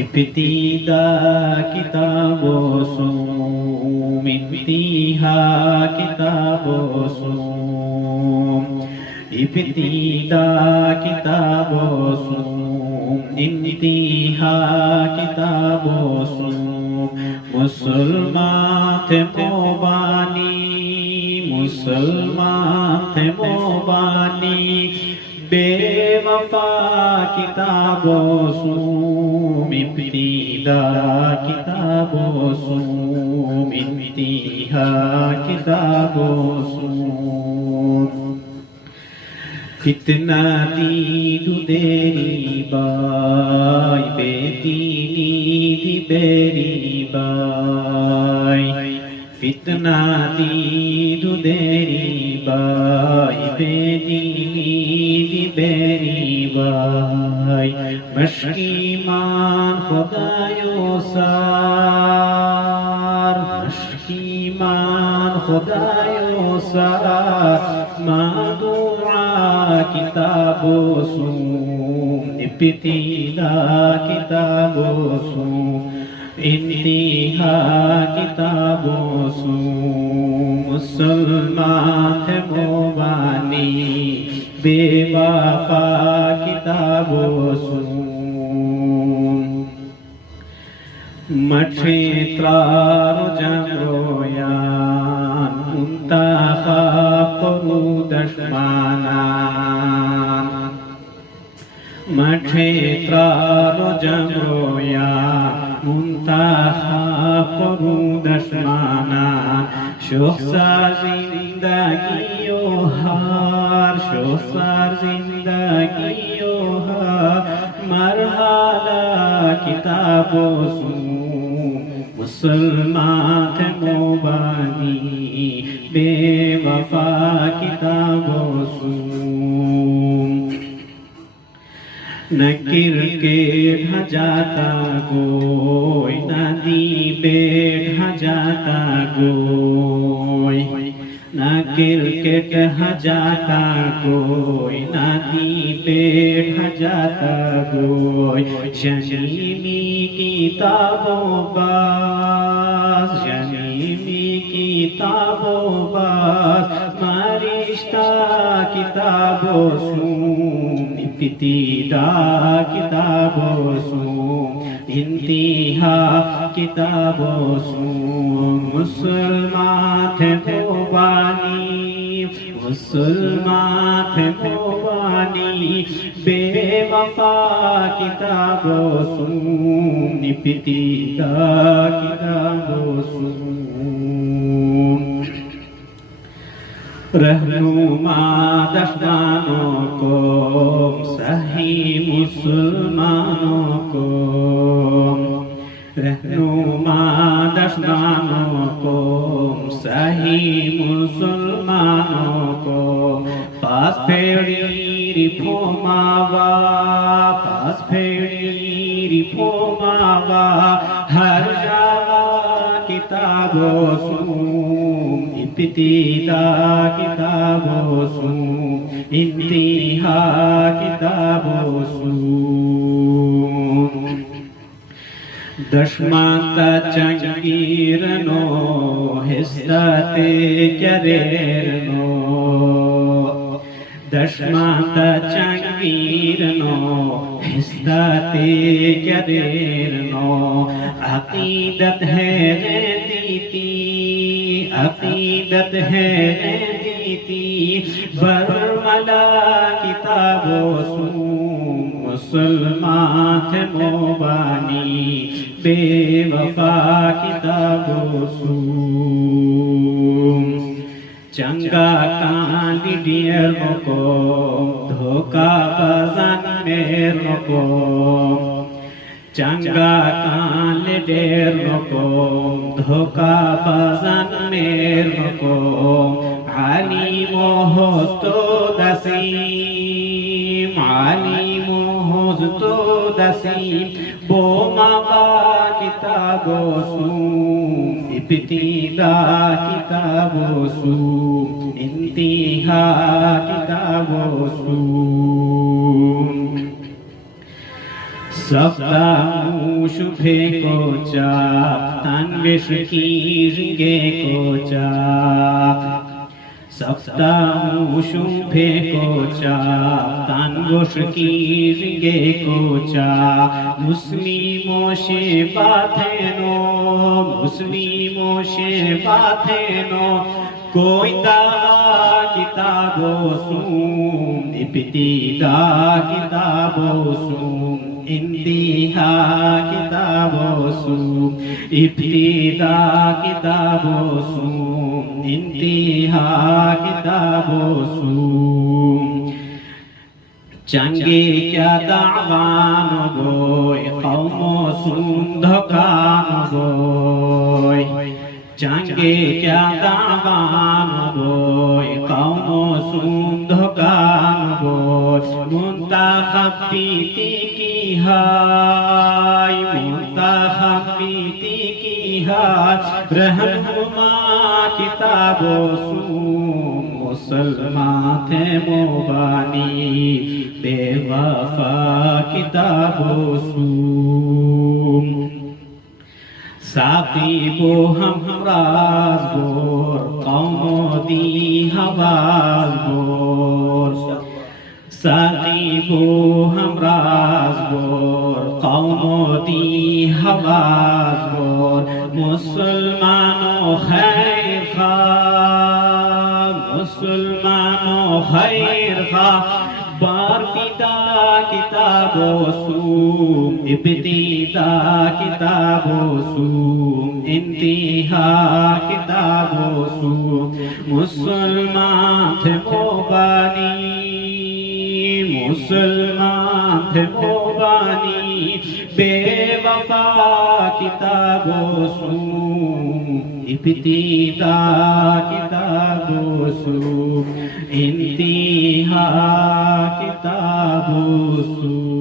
इब्तिदा किताबो सूम इंतिहा किताबो सूम इब्तिदा किताबो सूम इंतिहा किताबो सूम मुसलमान थे मोबानी बेवफा किताबो सूम इब्तिदा किताबो सूम इंतिहा किताबो सूम कितना दीदु देरी बाई बेदीनी दी बेरी बाई कितना दीदु देरी बाई बेदीनी दी बेरी बाई मशकीमान खुदायो सार मशकीमान खुदायो सार मादुआ किताबो सूम इब्तिदा किताबो सूम इंतिहा किताबो सूम मुसलमान थे मोबानी बेवफा किताबो सूम मठे त्रारो जमरोयान मुंतखा करू दशमानान मठे त्रारो जमरोयान मुंतखा करू दशमानान शोखसार जिंदगियो हार शोखसार जिंदगियो हार मरहाला किताबो सूम मुसलमान थे मोबानी बेवफा किताबो सूम न क्रिकेट जाता कोई नदी बेट जाता कोई न क्रिकेट जाता कोई नदी बेट जाता कोई जनीमी किताबों बास जनीमी किताबों बास मारिश्ता किताबों सूम इब्तिदा किताबो सूम इंतिहा किताबो सूम मुसलमान थे मोबानी बेवफा किताबो सूम इब्तिदा किताबो सूम रहनुमा दशमानों को सही मुसलमानों को रहनुमा दशमानों को सही मुसलमानों को पास फेरी रिफोमावा पास फेरी रिफोमावा हर जगह किताबो सूम इब्तिदा किताबो सूम इंतिहा किताबो सूम दशमांता चंगीरनो हिस्साते क्यारेरनो दशमांता चंगीरनो हिस्साते क्यारेरनो अकीदत है दीती अकीदत है दीती बरमला किताबो सूम मुसलमान थे मोबानी बेवफा किताबो सूम चंगा कांदी डियर को धोखा बजन मेर को चंगा कान डेर को धोखा बजन मेर को आली मोह तो दसीम आली मोह तो दसीम बो मावा किताबो सूम इब्तिदा किताबो सूम इंतिहा किताबो सूम सफ्ता शुभे को चाक तन्विश की रिंगे को चाक सफ्ता शुभे को चाक तन्विश की रिंगे को चाक मुस्लिमों से बातें नो मुस्लिमों से बातें नो कोई दा किताबो सूम इब्तिदा किताबो सूम इंतिहा किताबो सूम इब्तिदा किताबो सूम इंतिहा किताबो सूम चंगे क्या दावान गोय कौमो सूम धकान गोय चंगे क्या दावान गोय कौमो सूम धकान गोय मुंतखब बीती की हाय मुंतखब बीती की हाय रहनुमा किताबो सूम मुसलमान थे मोबानी बेवफा किताबो सूम साकीबो हमराज बोर कौमो दी हवाज बोर साकीबो हमराज बोर कौमो दी हवाज बोर मुसलमानों खैर खा मुसलमानों खैर खा बार पिता किताबो सूम इब्तिदा किताबो सूम इंतिहा किताबो सूम मुसलमान थे मोबानी मुसलमान थे मोबानी बेवफा किताबो सूम इब्तिदा किताबो सूम इंतिहा किताबो सूम